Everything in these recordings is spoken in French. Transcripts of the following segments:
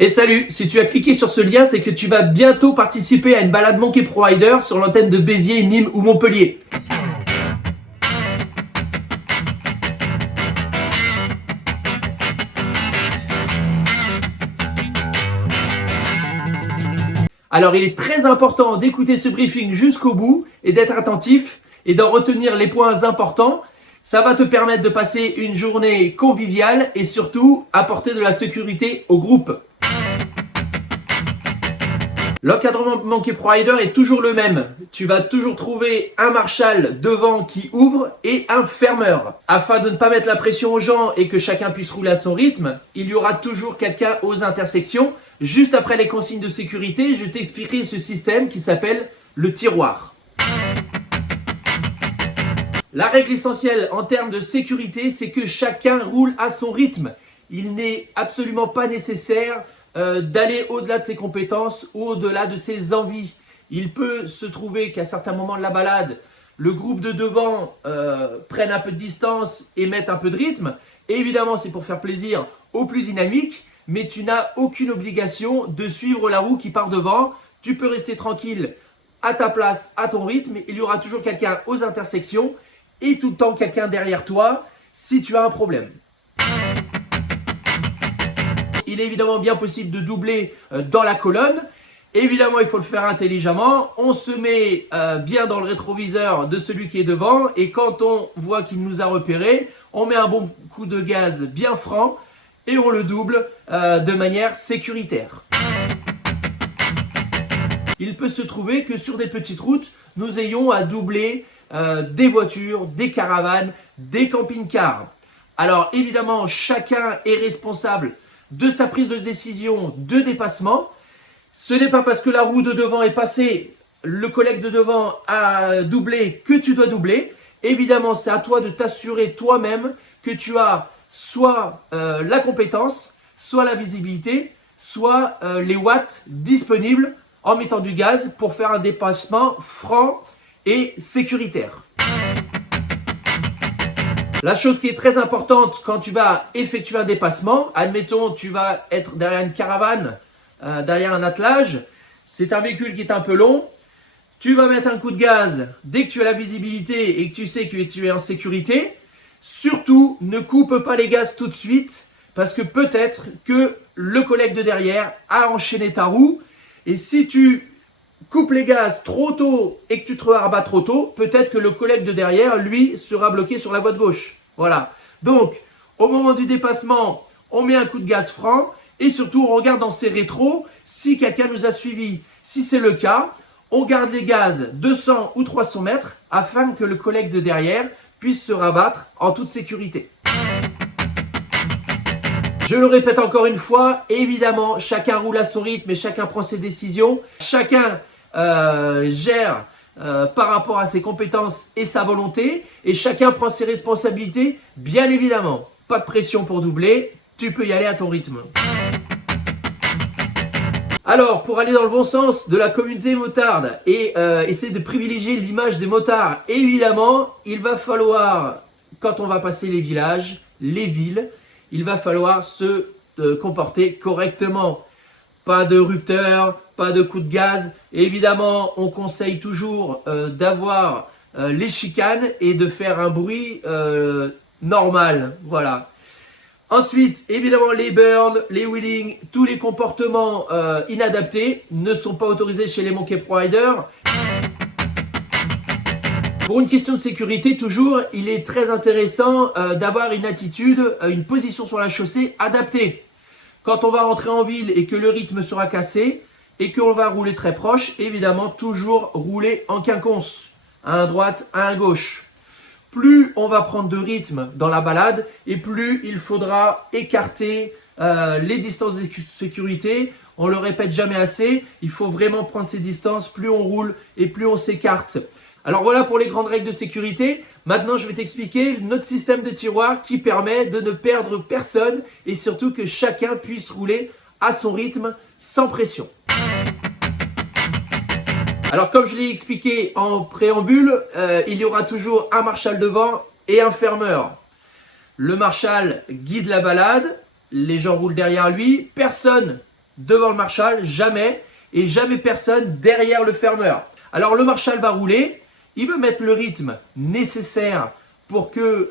Et salut, si tu as cliqué sur ce lien, c'est que tu vas bientôt participer à une balade Monkey Pro Rider sur l'antenne de Béziers, Nîmes ou Montpellier. Alors il est très important d'écouter ce briefing jusqu'au bout et d'être attentif et d'en retenir les points importants. Ça va te permettre de passer une journée conviviale et surtout apporter de la sécurité au groupe. L'encadrement Monkey Pro Rider est toujours le même. Tu vas toujours trouver un marshal devant qui ouvre et un fermeur. Afin de ne pas mettre la pression aux gens et que chacun puisse rouler à son rythme, il y aura toujours quelqu'un aux intersections. Juste après les consignes de sécurité, je t'expliquerai ce système qui s'appelle le tiroir. La règle essentielle en termes de sécurité, c'est que chacun roule à son rythme. Il n'est absolument pas nécessaire d'aller au-delà de ses compétences ou au-delà de ses envies. Il peut se trouver qu'à certains moments de la balade, le groupe de devant prenne un peu de distance et mette un peu de rythme. Et évidemment, c'est pour faire plaisir aux plus dynamiques, mais tu n'as aucune obligation de suivre la roue qui part devant. Tu peux rester tranquille à ta place, à ton rythme. Il y aura toujours quelqu'un aux intersections et tout le temps quelqu'un derrière toi si tu as un problème. Il est évidemment bien possible de doubler dans la colonne. Évidemment, il faut le faire intelligemment. On se met bien dans le rétroviseur de celui qui est devant. Et quand on voit qu'il nous a repéré, on met un bon coup de gaz bien franc et on le double de manière sécuritaire. Il peut se trouver que sur des petites routes, nous ayons à doubler des voitures, des caravanes, des camping-cars. Alors évidemment, chacun est responsable de sa prise de décision de dépassement. Ce n'est pas parce que la roue de devant est passée, le collègue de devant a doublé que tu dois doubler. Évidemment, c'est à toi de t'assurer toi-même que tu as soit la compétence, soit la visibilité, soit les watts disponibles en mettant du gaz pour faire un dépassement franc et sécuritaire. La chose qui est très importante quand tu vas effectuer un dépassement, admettons tu vas être derrière une caravane, derrière un attelage, c'est un véhicule qui est un peu long, tu vas mettre un coup de gaz dès que tu as la visibilité et que tu sais que tu es en sécurité. Surtout, ne coupe pas les gaz tout de suite parce que peut-être que le collègue de derrière a enchaîné ta roue et si tu coupes les gaz trop tôt et que tu te rabats trop tôt, peut-être que le collègue de derrière, lui, sera bloqué sur la voie de gauche. Voilà. Donc, au moment du dépassement, on met un coup de gaz franc et surtout, on regarde dans ses rétros si quelqu'un nous a suivis. Si c'est le cas, on garde les gaz 200 ou 300 mètres afin que le collègue de derrière puisse se rabattre en toute sécurité. Je le répète encore une fois, évidemment, chacun roule à son rythme et chacun prend ses décisions. Chacun gère par rapport à ses compétences et sa volonté et chacun prend ses responsabilités, bien évidemment. Pas de pression pour doubler, tu peux y aller à ton rythme. Alors, pour aller dans le bon sens de la communauté motarde et essayer de privilégier l'image des motards, évidemment, il va falloir, quand on va passer les villages, les villes, il va falloir se comporter correctement. Pas de rupteur, pas de coup de gaz. Et évidemment, on conseille toujours d'avoir les chicanes et de faire un bruit normal. Voilà. Ensuite, évidemment, les burns, les wheelings, tous les comportements inadaptés ne sont pas autorisés chez les Monkey Pro Rider. Pour une question de sécurité, toujours, il est très intéressant d'avoir une attitude, une position sur la chaussée adaptée. Quand on va rentrer en ville et que le rythme sera cassé et qu'on va rouler très proche, évidemment, toujours rouler en quinconce, à droite, à gauche. Plus on va prendre de rythme dans la balade et plus il faudra écarter les distances de sécurité. On ne le répète jamais assez, il faut vraiment prendre ces distances, plus on roule et plus on s'écarte. Alors voilà pour les grandes règles de sécurité. Maintenant, je vais t'expliquer notre système de tiroir qui permet de ne perdre personne et surtout que chacun puisse rouler à son rythme sans pression. Alors comme je l'ai expliqué en préambule, il y aura toujours un marshal devant et un fermeur. Le marshal guide la balade, les gens roulent derrière lui, personne devant le marshal, jamais, et jamais personne derrière le fermeur. Alors le marshal va rouler, il va mettre le rythme nécessaire pour que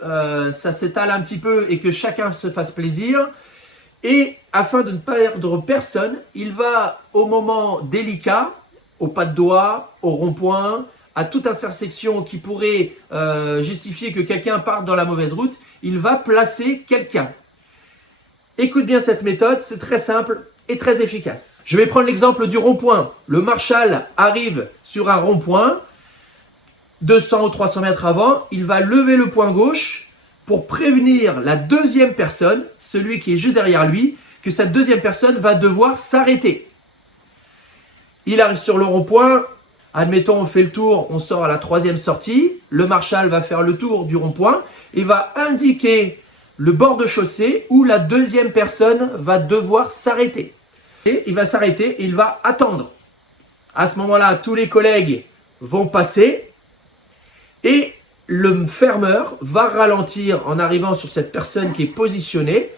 ça s'étale un petit peu et que chacun se fasse plaisir. Et afin de ne perdre personne, il va au moment délicat, au pas de doigt, au rond-point, à toute intersection qui pourrait justifier que quelqu'un parte dans la mauvaise route, il va placer quelqu'un. Écoute bien cette méthode, c'est très simple et très efficace. Je vais prendre l'exemple du rond-point. Le marshal arrive sur un rond-point, 200 ou 300 mètres avant, il va lever le poing gauche pour prévenir la deuxième personne, celui qui est juste derrière lui, que cette deuxième personne va devoir s'arrêter. Il arrive sur le rond-point, admettons on fait le tour, on sort à la troisième sortie, le marshal va faire le tour du rond-point et va indiquer le bord de chaussée où la deuxième personne va devoir s'arrêter. Et il va s'arrêter et il va attendre. À ce moment-là, tous les collègues vont passer et le fermeur va ralentir en arrivant sur cette personne qui est positionnée.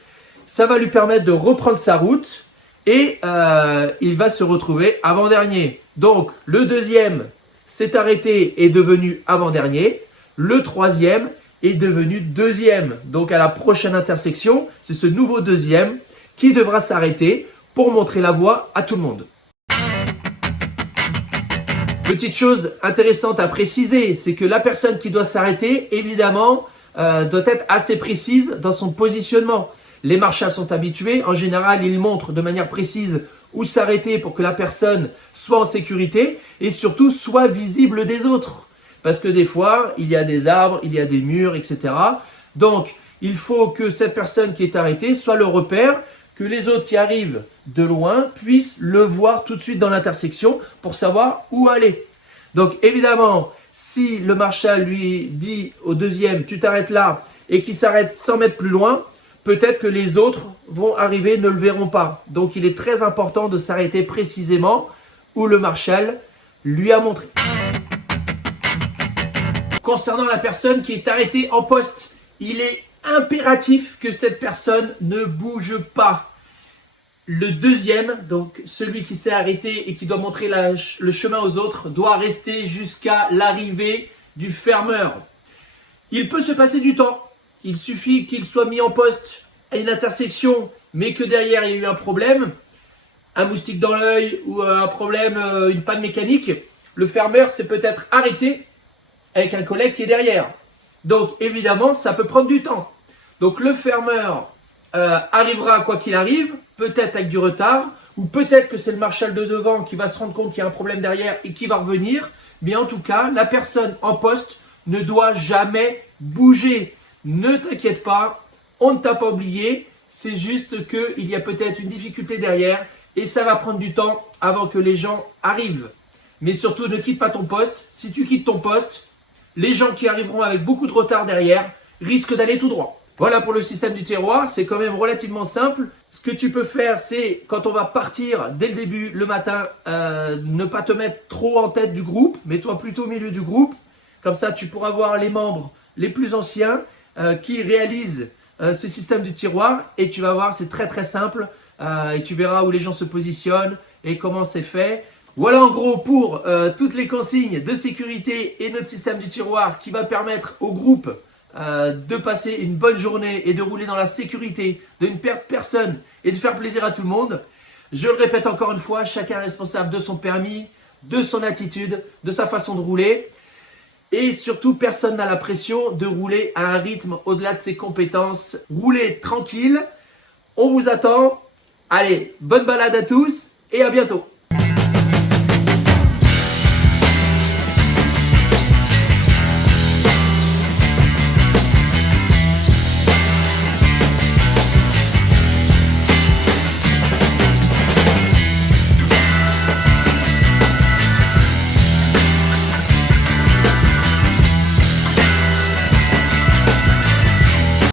Ça va lui permettre de reprendre sa route et il va se retrouver avant-dernier. Donc, le deuxième s'est arrêté et est devenu avant-dernier. Le troisième est devenu deuxième. Donc, à la prochaine intersection, c'est ce nouveau deuxième qui devra s'arrêter pour montrer la voie à tout le monde. Petite chose intéressante à préciser, c'est que la personne qui doit s'arrêter, évidemment, doit être assez précise dans son positionnement. Les marshals sont habitués. En général, ils montrent de manière précise où s'arrêter pour que la personne soit en sécurité et surtout soit visible des autres. Parce que des fois, il y a des arbres, il y a des murs, etc. Donc, il faut que cette personne qui est arrêtée soit le repère, que les autres qui arrivent de loin puissent le voir tout de suite dans l'intersection pour savoir où aller. Donc, évidemment, si le marshal lui dit au deuxième, tu t'arrêtes là, et qu'il s'arrête 100 mètres plus loin, peut-être que les autres vont arriver, ne le verront pas. Donc, il est très important de s'arrêter précisément où le marshal lui a montré. Concernant la personne qui est arrêtée en poste, il est impératif que cette personne ne bouge pas. Le deuxième, donc celui qui s'est arrêté et qui doit montrer le chemin aux autres, doit rester jusqu'à l'arrivée du fermeur. Il peut se passer du temps. Il suffit qu'il soit mis en poste à une intersection, mais que derrière il y a eu un problème, un moustique dans l'œil ou un problème, une panne mécanique. Le fermeur s'est peut-être arrêté avec un collègue qui est derrière. Donc évidemment, ça peut prendre du temps. Donc le fermeur arrivera quoi qu'il arrive, peut-être avec du retard, ou peut-être que c'est le marshal de devant qui va se rendre compte qu'il y a un problème derrière et qui va revenir. Mais en tout cas, la personne en poste ne doit jamais bouger. Ne t'inquiète pas, on ne t'a pas oublié. C'est juste qu'il y a peut-être une difficulté derrière et ça va prendre du temps avant que les gens arrivent. Mais surtout, ne quitte pas ton poste. Si tu quittes ton poste, les gens qui arriveront avec beaucoup de retard derrière risquent d'aller tout droit. Voilà pour le système du tiroir, c'est quand même relativement simple. Ce que tu peux faire, c'est quand on va partir dès le début, le matin, ne pas te mettre trop en tête du groupe, mets-toi plutôt au milieu du groupe. Comme ça, tu pourras voir les membres les plus anciens qui réalisent ce système du tiroir. Et tu vas voir, c'est très très simple. Et tu verras où les gens se positionnent et comment c'est fait. Voilà en gros pour toutes les consignes de sécurité et notre système du tiroir qui va permettre au groupe de passer une bonne journée et de rouler dans la sécurité, de ne perdre personne et de faire plaisir à tout le monde. Je le répète encore une fois, chacun est responsable de son permis, de son attitude, de sa façon de rouler. Et surtout, personne n'a la pression de rouler à un rythme au-delà de ses compétences. Roulez tranquille, on vous attend. Allez, bonne balade à tous et à bientôt.